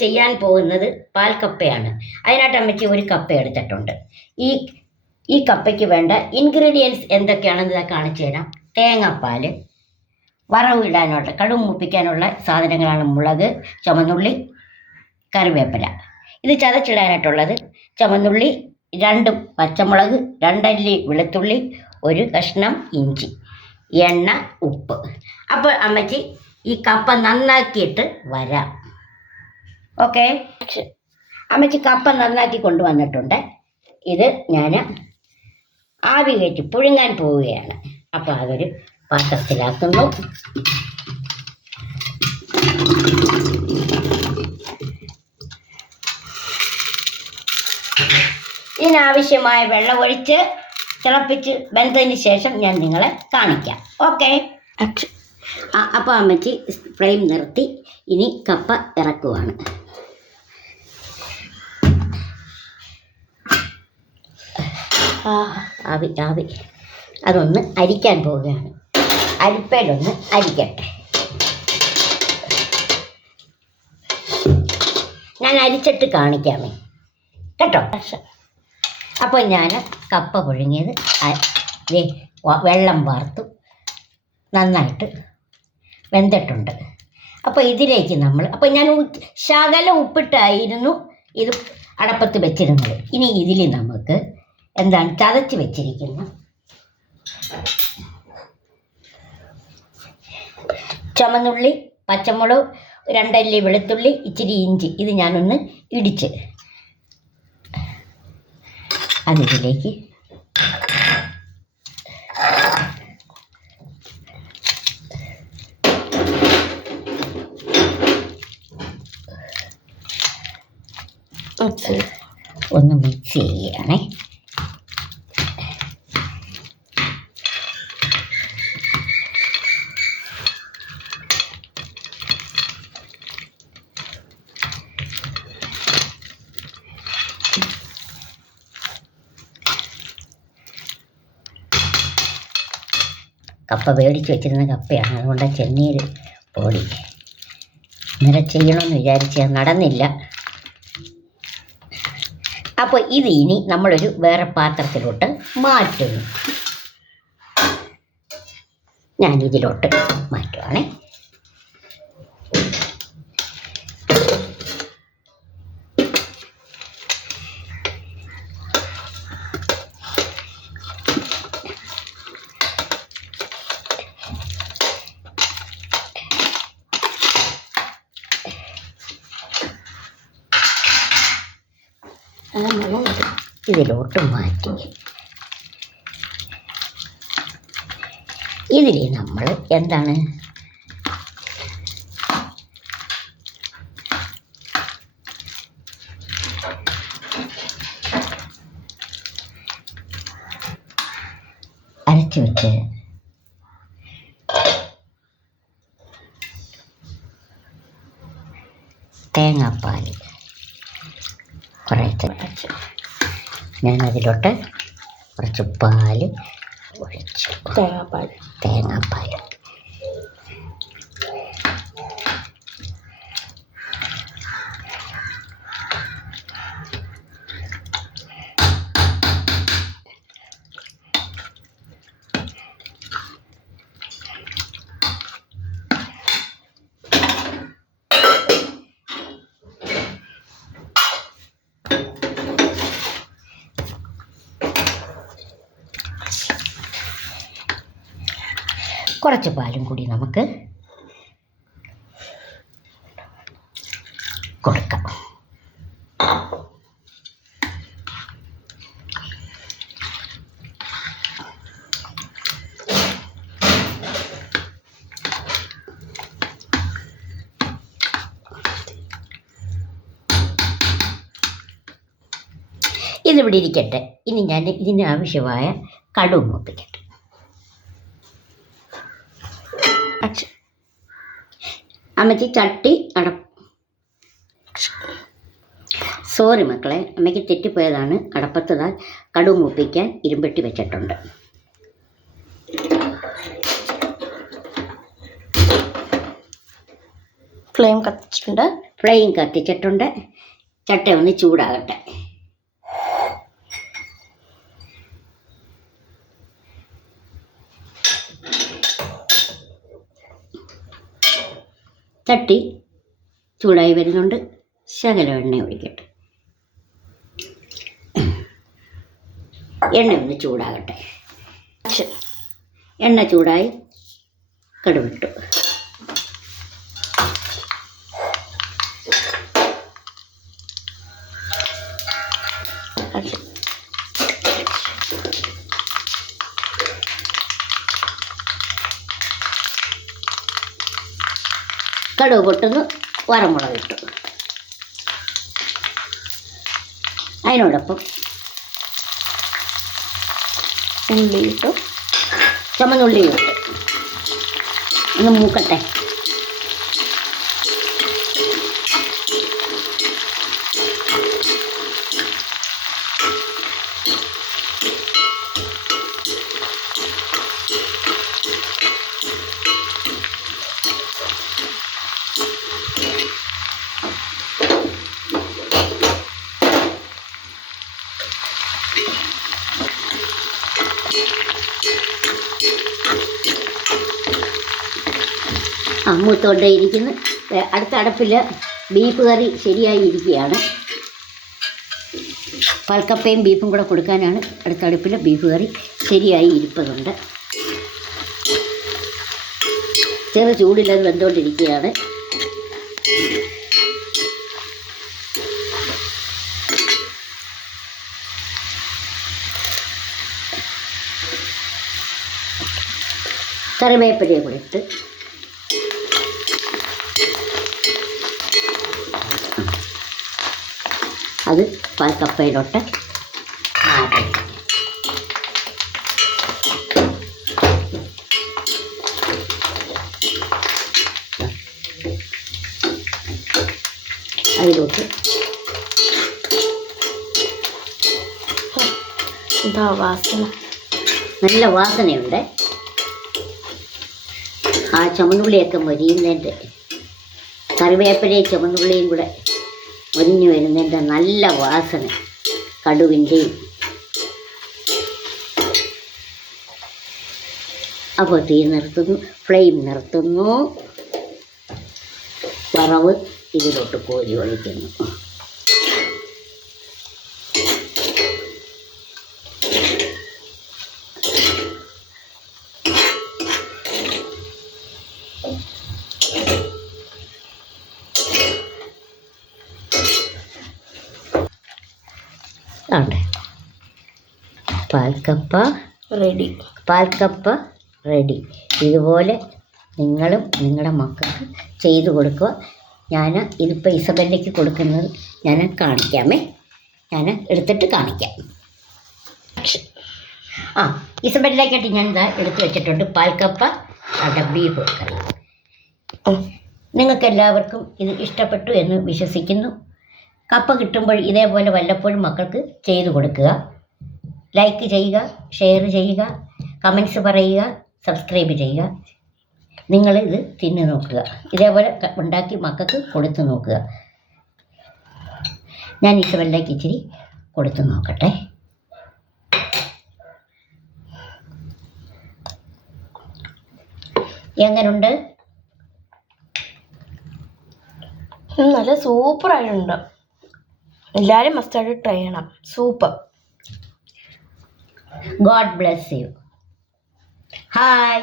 ചെയ്യാൻ പോകുന്നത് പാൽക്കപ്പയാണ്. അതിനായിട്ട് അമ്മച്ചി ഒരു കപ്പ എടുത്തിട്ടുണ്ട്. ഈ ഈ കപ്പയ്ക്ക് വേണ്ട ഇൻഗ്രീഡിയൻസ് എന്തൊക്കെയാണെന്ന് കാണിച്ചു തരാം. തേങ്ങാപ്പാൽ, വറവ് ഇടാനുള്ള കടുക് മൂപ്പിക്കാനുള്ള സാധനങ്ങളാണ് മുളക്, ചുമന്നുള്ളി, കറിവേപ്പില. ഇത് ചതച്ചിടാനായിട്ടുള്ളത് ചുമന്നുള്ളി, 2 പച്ചമുളക്, 2 അല്ലി വെളുത്തുള്ളി, 1 കഷ്ണം ഇഞ്ചി, എണ്ണ, ഉപ്പ്. അപ്പോൾ അമ്മച്ചി ഈ കപ്പ നന്നാക്കിയിട്ട് വരാം. ഓക്കെ, അമ്മച്ചി കപ്പ നന്നാക്കി കൊണ്ടുവന്നിട്ടുണ്ട്. ഇത് ഞാൻ ആവി കയറ്റി പുഴുങ്ങാൻ പോവുകയാണ്. അപ്പോൾ അതൊരു പാത്രത്തിലാക്കുന്നു. ഇതിനാവശ്യമായ വെള്ളം ഒഴിച്ച് തിളപ്പിച്ച് വെന്തതിന് ശേഷം ഞാൻ നിങ്ങളെ കാണിക്കാം. ഓക്കെ, അപ്പോൾ അമ്മച്ചി ഫ്ലെയിം നിർത്തി ഇനി കപ്പ ഇറക്കുവാണ്. ആവി ആവി അതൊന്ന് അരിക്കാൻ പോവുകയാണ്. അരിപ്പയിലൊന്ന് അരിക്കട്ടെ. ഞാൻ അരിച്ചിട്ട് കാണിക്കാമേ കേട്ടോ. അപ്പോൾ ഞാൻ കപ്പ പുഴുങ്ങിയത് വെള്ളം വാർത്തു നന്നായിട്ട് വെന്തിട്ടുണ്ട്. അപ്പോൾ ഇതിലേക്ക് അപ്പോൾ ഞാൻ ശകലം ഉപ്പിട്ടായിരുന്നു ഇത് അടപ്പത്ത് വെച്ചിരുന്നത്. ഇനി ഇതിൽ നമുക്ക് എന്താണ് ചതച്ച് വെച്ചിരിക്കുന്ന ചുമന്നുള്ളി, പച്ചമുളക്, 2 അല്ലി വെളുത്തുള്ളി, ഇച്ചിരി ഇഞ്ചി, ഇത് ഞാനൊന്ന് ഇടിച്ച് അതിലേക്ക് ഒന്ന് മിക്സ് ചെയ്യണേ. കപ്പ മേടിച്ച് വെച്ചിരുന്ന കപ്പയാണ്, അതുകൊണ്ട് ചെന്നീര് പൊടി ഇന്നലെ ചെയ്യണമെന്ന് വിചാരിച്ച് നടന്നില്ല. അപ്പോൾ ഇത് ഇനി നമ്മളൊരു വേറെ പാത്രത്തിലോട്ട് മാറ്റുന്നു. ഞാനിതിലോട്ട് മാറ്റുവാണേ. ഇതിലോട്ട് മാറ്റി ഇതിൽ നമ്മൾ എന്താണ് അരച്ചു വെച്ച് തേങ്ങാപ്പാൽ കുറച്ച് ഞാനതിലോട്ട് കുറച്ച് പാൽ ഒഴിച്ചു. തേങ്ങാപ്പാൽ കുറച്ച് പാലും കൂടി നമുക്ക് കൊടുക്കാം. ഇതിവിടെ ഇരിക്കട്ടെ. ഇനി ഞാൻ ഇതിന് ആവശ്യമായ കടുക് മൂപ്പിക്കട്ടെ. അമ്മച്ചി ചട്ടി സോറി മക്കളെ, അമ്മയ്ക്ക് തെറ്റിപ്പോയതാണ്. അടപ്പത്തതാൽ കടുക് മൂപ്പിക്കാൻ ഇരുമ്പെട്ടി വെച്ചിട്ടുണ്ട്. ഫ്ലെയിം കത്തിച്ചിട്ടുണ്ട്. ഫ്ലെയിം കത്തിച്ചിട്ടുണ്ട്. ചട്ട ഒന്ന് ചൂടാകട്ടെ. ചട്ടി ചൂടായി വരുന്നുണ്ട്. ശകലം എണ്ണ ഒഴിക്കട്ടെ. എണ്ണ ഒന്ന് ചൂടാകട്ടെ. എണ്ണ ചൂടായി കടുവിട്ടു. കടുക് പൊട്ടുന്നു. വറമുളക് ഇട്ടു. അതിനോടൊപ്പം ഉള്ളി ഇട്ടു. ചുമന്നുള്ളി ഇട്ടു. ഒന്ന് മൂക്കട്ടെ. മൂത്തോണ്ടേ ഇരിക്കുന്നു. അടുത്ത അടപ്പിൽ ബീഫ് കറി ശരിയായി ഇരിക്കുകയാണ്. പാൽക്കപ്പയും ബീഫും കൂടെ കൊടുക്കാനാണ് അടുത്ത അടുപ്പിൽ ബീഫ് കറി ശരിയായി ഇരിപ്പതുണ്ട്. ചെറു ചൂടിലത് വെന്തുകൊണ്ടിരിക്കുകയാണ്. കറിവേപ്പിലയും കൂടെ ഇട്ട് അത് പാൽക്കപ്പയിലോട്ട് മാറ്റി. അതിലോട്ട് വാസന, നല്ല വാസനയുണ്ട്. ആ ചുമന്നുള്ളിയൊക്കെ മൊരിയുന്നതിൻ്റെ, കറിവേപ്പിലയും ചുമന്നുള്ളിയും കൂടെ ഒരിഞ്ഞു വരുന്നതിൻ്റെ നല്ല വാസന കടുവിൻ്റെയും. അപ്പോൾ തീ നിർത്തുന്നു, ഫ്ലെയിം നിർത്തുന്നു. വറവ് ഇതിലോട്ട് കോരി ഒഴിക്കുന്നു. ആണ് പാൽക്കപ്പ റെഡി. പാൽക്കപ്പ റെഡി. ഇതുപോലെ നിങ്ങളും നിങ്ങളുടെ മക്കൾക്ക് ചെയ്തു കൊടുക്കുക. ഞാൻ ഇതിപ്പോൾ ഇസബെല്ലയ്ക്ക് കൊടുക്കുന്നത് ഞാൻ കാണിക്കാമേ. ഞാൻ എടുത്തിട്ട് കാണിക്കാം. ഇസബെല്ലയ്ക്കായിട്ട് ഞാൻ ഇതാ എടുത്ത് വെച്ചിട്ടുണ്ട് പാൽക്കപ്പ ബീഫ് കറി. നിങ്ങൾക്കെല്ലാവർക്കും ഇത് ഇഷ്ടപ്പെട്ടു എന്ന് വിശ്വസിക്കുന്നു. കപ്പ കിട്ടുമ്പോൾ ഇതേപോലെ വല്ലപ്പോഴും മക്കൾക്ക് ചെയ്തു കൊടുക്കുക. ലൈക്ക് ചെയ്യുക, ഷെയർ ചെയ്യുക, കമൻസ് പറയുക, സബ്സ്ക്രൈബ് ചെയ്യുക. നിങ്ങളിത് തിന്ന് നോക്കുക. ഇതേപോലെ ഉണ്ടാക്കി മക്കൾക്ക് കൊടുത്തു നോക്കുക. ഞാൻ ഇസബെല്ലയ്ക്ക് ഇച്ചിരി കൊടുത്തു നോക്കട്ടെ. എങ്ങനുണ്ട്? നല്ല സൂപ്പറായിട്ടുണ്ട്. എല്ലാവരും മസ്റ്റായിട്ട് ട്രൈ ചെയ്യണം. Super. God bless you. Hi.